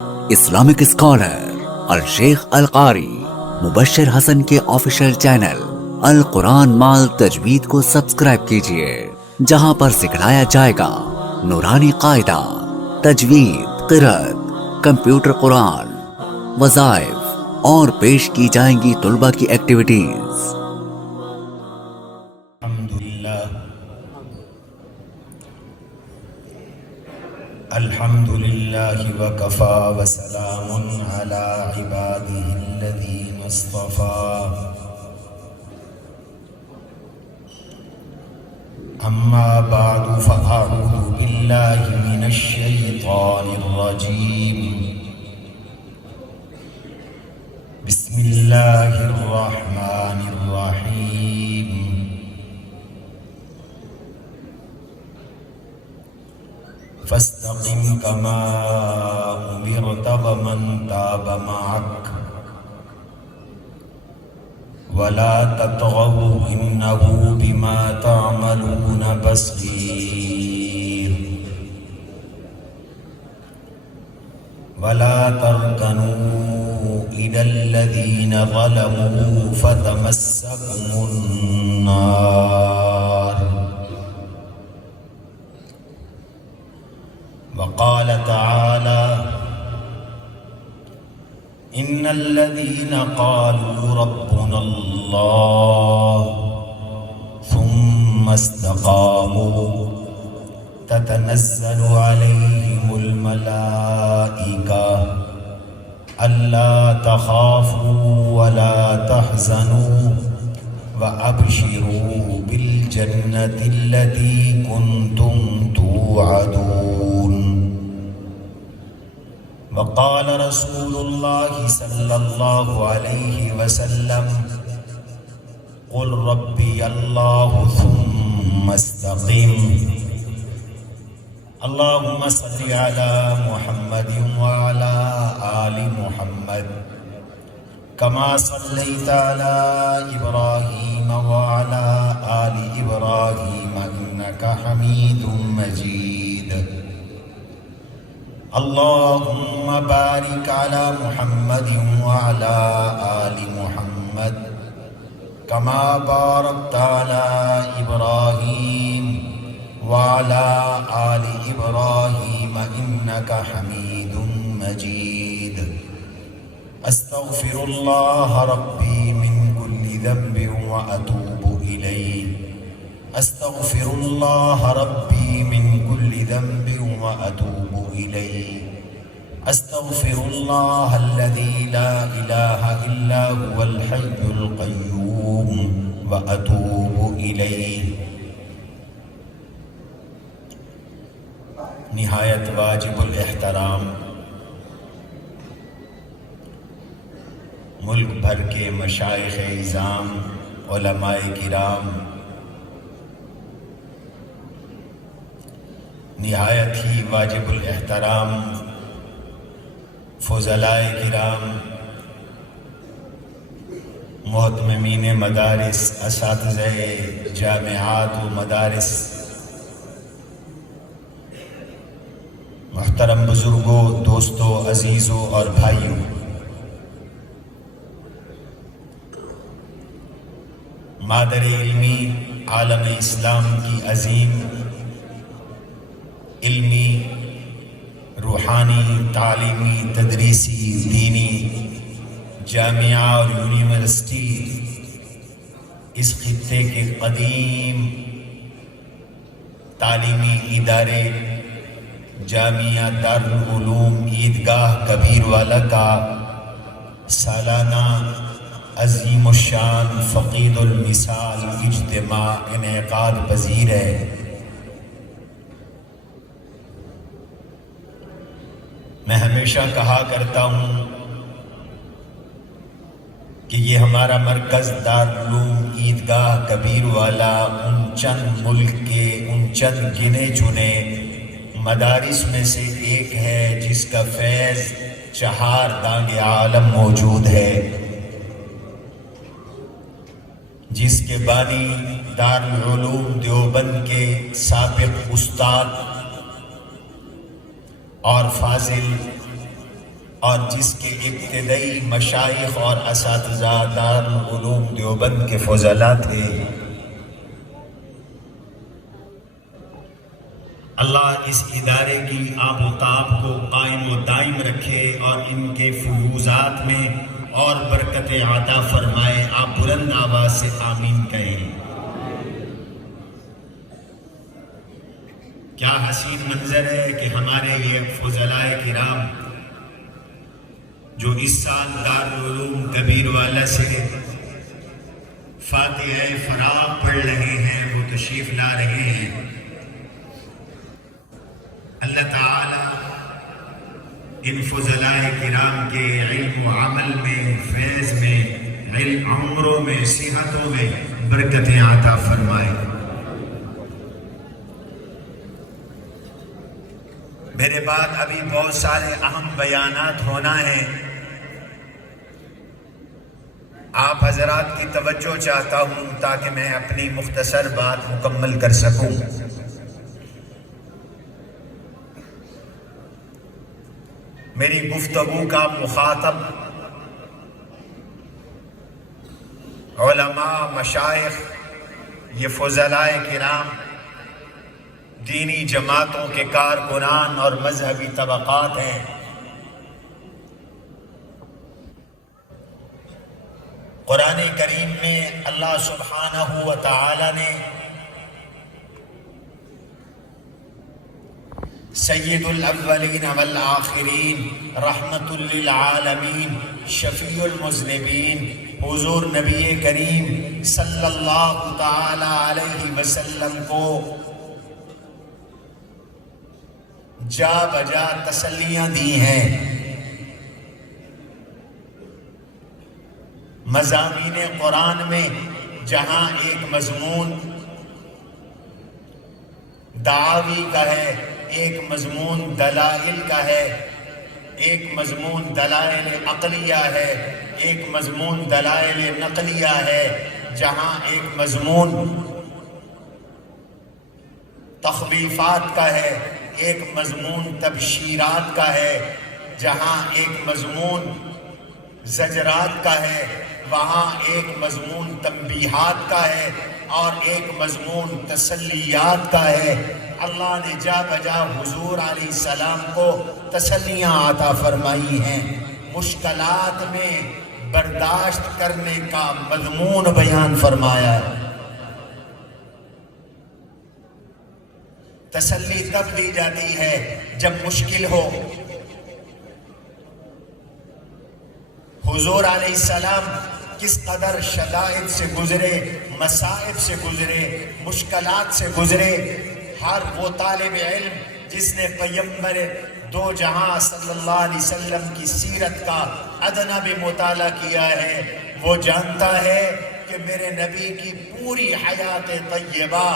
Islamic scholar الشیخ القاری مبشر حسن کے official channel القرآن مال تجوید کو سبسکرائب کیجئے، جہاں پر سکھلایا جائے گا نورانی قاعدہ، تجوید، قرأت، کمپیوٹر قرآن، وظائف اور پیش کی جائیں گی طلبہ کی ایکٹیویٹیز۔ الحمد لله وكفى وسلام على عباده الذين اصطفى أما بعد فأعوذ بالله من الشيطان الرجيم بسم الله الرحمن الرحيم فاستقم كما أمرت ومن تاب معك ولا تطغوا إنه بما تعملون بصير ولا تركنوا إلى الذين ظلموا فتمسكم النار وقال تعالى إن الذين قالوا ربنا الله ثم استقاموا تتنزل عليهم الملائكة ألا تخافوا ولا تحزنوا وأبشروا بالجنة التي كنتم توعدون وقال رسول الله صلى الله عليه وسلم قل ربي الله ثم استقم اللهم صل على محمد وعلى آل محمد كما صليت على إبراهيم وعلى آل إبراهيم إنك حميد مجيد اللهم بارك على محمد وعلى آل محمد كما باركت على إبراهيم وعلى آل إبراهيم إنك حميد مجيد أستغفر الله ربي من كل ذنب وأتوب إليه أستغفر الله ربي من كل ذنب وأتوب إليه أستغفر الله الذي لا إله إلا هو الحي القيوم وأتوب إليه۔ نہایت واجب الاحترام ملک بھر کے مشائخ اعظام، علماء کرام، نہایت ہی واجب الاحترام فضلاء کرام، محتممین مدارس، اساتذہ جامعات و مدارس، محترم بزرگوں، دوستوں، عزیزوں اور بھائیوں، مادر علمی عالم اسلام کی عظیم علمی، روحانی، تعلیمی، تدریسی، دینی جامعہ اور یونیورسٹی اس خطے کے قدیم تعلیمی ادارے جامعہ دارالعلوم عیدگاہ کبیروالا کا سالانہ عظیم الشان فقید المثال اجتماع انعقاد پذیر ہے۔ میں ہمیشہ کہا کرتا ہوں کہ یہ ہمارا مرکز دارالعلوم عیدگاہ کبیروالا ان چند ملک کے ان چند گنے چنے مدارس میں سے ایک ہے جس کا فیض چہار دانگ عالم موجود ہے، جس کے بانی دارالعلوم دیوبند کے سابق استاد اور فاضل اور جس کے ابتدائی مشائخ اور اساتذہ دارالعلوم دیوبند کے فضلاء تھے، اللہ اس ادارے کی آب و تاب کو قائم و دائم رکھے اور ان کے فیوزات میں اور برکت عطا فرمائے۔ آپ بلند آواز سے آمین کہیں۔ کیا حسین منظر ہے کہ ہمارے یہ فضلاء کرام جو اس سال دارالعلوم کبیر والا سے فاتحہ فراغ پڑھ رہے ہیں، وہ تشریف لا رہے ہیں۔ اللہ تعالی ان فضلاء کرام کے علم و عمل میں، فیض میں، عمروں میں، صحتوں میں برکتیں عطا فرمائے۔ میرے بعد ابھی بہت سارے اہم بیانات ہونا ہے، آپ حضرات کی توجہ چاہتا ہوں تاکہ میں اپنی مختصر بات مکمل کر سکوں۔ میری گفتگو کا مخاطب علماء، مشائخ، یہ فضلاء کرام، دینی جماعتوں کے کارکنان اور مذہبی طبقات ہیں۔ قرآن کریم میں اللہ سبحانہ و تعالی نے سید الاولین والآخرین، رحمت للعالمین، شفیع المذنبین، حضور نبی کریم صلی اللہ تعالی علیہ وسلم کو جا بجا تسلیاں دی ہیں۔ مضامین قرآن میں جہاں ایک مضمون دعاوی کا ہے، ایک مضمون دلائل کا ہے، ایک مضمون دلائل عقلیہ ہے، ایک مضمون دلائل نقلیہ ہے، جہاں ایک مضمون تخویفات کا ہے، ایک مضمون تبشیرات کا ہے، جہاں ایک مضمون زجرات کا ہے، وہاں ایک مضمون تنبیہات کا ہے اور ایک مضمون تسلیات کا ہے۔ اللہ نے جا بجا حضور علیہ السلام کو تسلیاں عطا فرمائی ہیں، مشکلات میں برداشت کرنے کا مضمون بیان فرمایا ہے۔ تسلی تب دی جاتی ہے جب مشکل ہو۔ حضور علیہ السلام کس قدر شدائد سے گزرے، مصائب سے گزرے، مشکلات سے گزرے۔ ہر وہ طالب علم جس نے پیغمبر دو جہاں صلی اللہ علیہ وسلم کی سیرت کا ادنا بھی مطالعہ کیا ہے، وہ جانتا ہے کہ میرے نبی کی پوری حیات طیبہ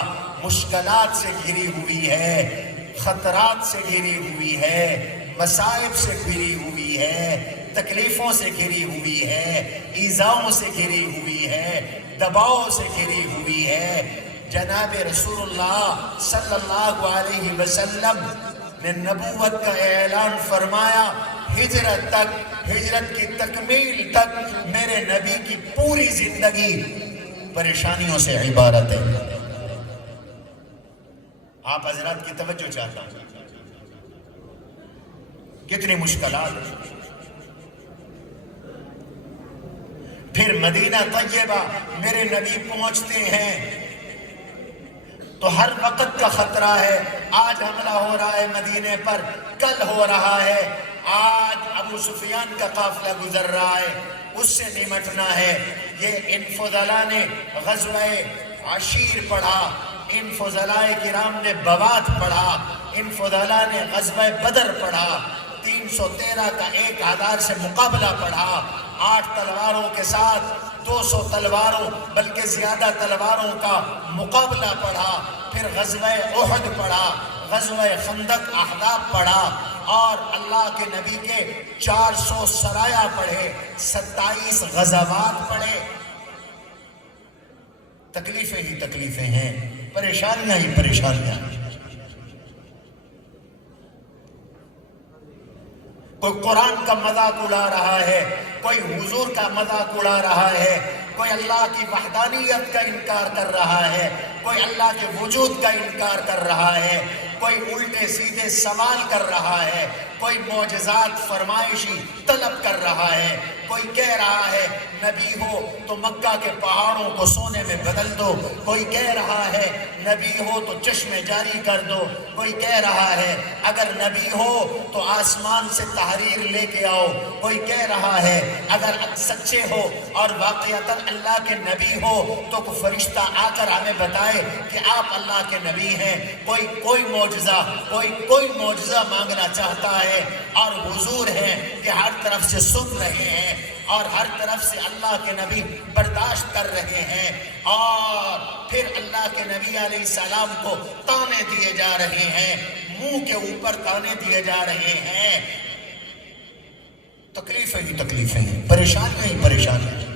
مشکلات سے گھری ہوئی ہے، خطرات سے گھری ہوئی ہے، مصائب سے گھری ہوئی ہے، تکلیفوں سے گھری ہوئی ہے، ایذاؤں سے گھری ہوئی ہے، دباؤ سے گھری ہوئی ہے۔ جناب رسول اللہ صلی اللہ علیہ وسلم نے نبوت کا اعلان فرمایا، ہجرت تک، ہجرت کی تکمیل تک میرے نبی کی پوری زندگی پریشانیوں سے عبارت ہے۔ آپ حضرات کی توجہ چاہتا ہوں، کتنی مشکلات۔ پھر مدینہ طیبہ میرے نبی پہنچتے ہیں تو ہر وقت کا خطرہ ہے، آج حملہ ہو رہا ہے مدینے پر، کل ہو رہا ہے، آج ابو سفیان کا قافلہ گزر رہا ہے، اس سے نمٹنا ہے۔ یہ ان فضلاء نے غزوہ عشیر پڑھا، ان فضلاء کرام نے بوات پڑھا، ان فضلاء نے غزوہ بدر پڑھا، 313 کا 1000 سے مقابلہ پڑھا، 8 تلواروں کے ساتھ 200 تلواروں بلکہ زیادہ تلواروں کا مقابلہ پڑھا، پھر غزوہ احد پڑھا، غزوہ خندق احزاب پڑھا، اور اللہ کے نبی کے 400 سرایا پڑھے، 27 غزوات پڑھے۔ تکلیفیں ہی تکلیفیں ہیں، پریشانیاں ہی پریشانیاں ہیں۔ کوئی قرآن کا مذاق اڑا رہا ہے، کوئی حضور کا مذاق اڑا رہا ہے، کوئی اللہ کی وحدانیت کا انکار کر رہا ہے، کوئی اللہ کے وجود کا انکار کر رہا ہے، کوئی الٹے سیدھے سوال کر رہا ہے، کوئی معجزات فرمائشی طلب کر رہا ہے، کوئی کہہ رہا ہے نبی ہو تو مکہ کے پہاڑوں کو سونے میں بدل دو، کوئی کہہ رہا ہے نبی ہو تو چشمے جاری کر دو، کوئی کہہ رہا ہے اگر نبی ہو تو آسمان سے تحریر لے کے آؤ، کوئی کہہ رہا ہے اگر سچے ہو اور واقعتاً اللہ کے نبی ہو تو کوئی فرشتہ آ کر ہمیں بتائے کہ آپ اللہ کے نبی ہیں، کوئی معجزہ مانگنا چاہتا ہے، اور حضور ہیں کہ ہر طرف سے سن رہے ہیں اور ہر طرف سے اللہ کے نبی برداشت کر رہے ہیں، اور پھر اللہ کے نبی علیہ السلام کو تانے دیے جا رہے ہیں، منہ کے اوپر تانے دیے جا رہے ہیں۔ تکلیفیں ہی تکلیفیں ہیں، پریشانیاں ہی پریشانیاں ہیں۔